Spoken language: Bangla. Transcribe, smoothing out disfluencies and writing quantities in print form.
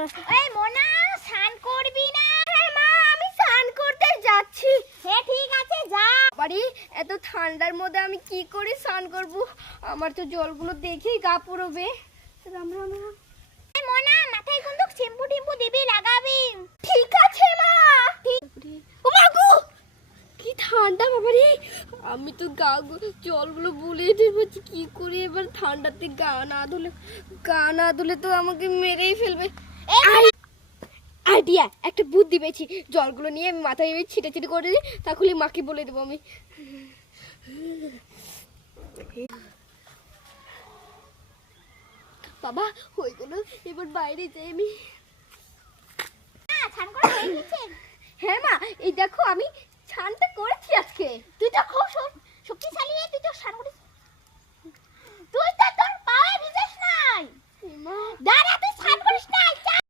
এই মোনা স্নান করবি না? হ্যাঁ মা, আমি স্নান করতে যাচ্ছি। হ্যাঁ ঠিক আছে যা। বাড়ি এত ঠান্ডার মধ্যে আমি কি করে স্নান করব? আমার তো জলগুলো দেখেই গা পুরোবে। রাম রাম রাম। এই মোনা, মাথায় কিন্তু শ্যাম্পু টিম্পু দিবি, লাগাবি। ঠিক আছে মা। ওমাগো কি ঠান্ডা বাবারে! আমি তো জলগুলো বুলিয়ে দেবো, কি করে এবার ঠান্ডাতে গা না ধুলে তো আমাকে মেরেই ফেলবে। আইডিয়া, একটা বুদ্ধি পেয়েছি। জলগুলো নিয়ে আমি মাথায় ছিটে ছিটে করে দিই, তাহলে মাকে বলে দেবো আমি। বাবা হয়ে গেল, এবার বাইরে যাই আমি। হ্যাঁ মা, এই দেখো আমি স্নানটা করেছি আজকে। তুই তো খুব শক্তিশালী, তুই তো স্নান করেছিস। তুই তো তোর পায়ে ভিজেস নাই। দাঁড়া, তুই স্নান করিস নাই।